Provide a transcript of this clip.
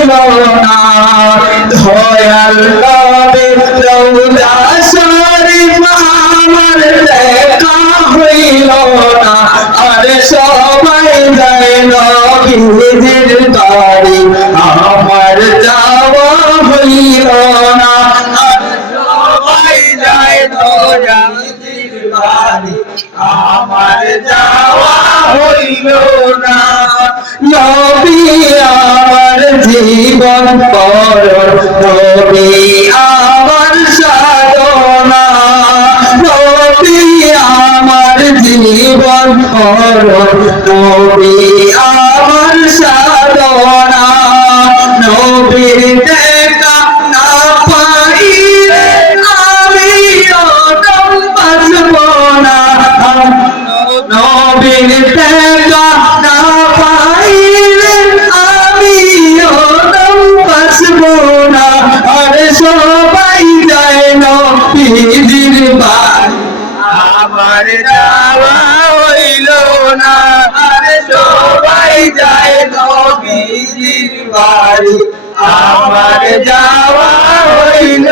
হইল না দয়াল নবীর রওজা শরীফ আমার দেখা হইল না আর সবাই যায় নবীজির বাড়ি আমার যাওয়া হইল না আর সবাই যায় নবীজির বাড়ি আমার যাওয়া হইল না নবী আমার জীবন পরম নবী আমার সাধনা নবী আমার জীবন পরম নবী আমার সাধনা নবীর দেখা না পাইলে আমি অদম বাঁচব না নবীর দেখা না পাইলে আমি অদম বাঁচব না আর সবাই যায় নবীজির বাড়ি আমার যাওয়া হইল না আর সবাই যায় নবীজির বাড়ি আমার যাওয়া হইল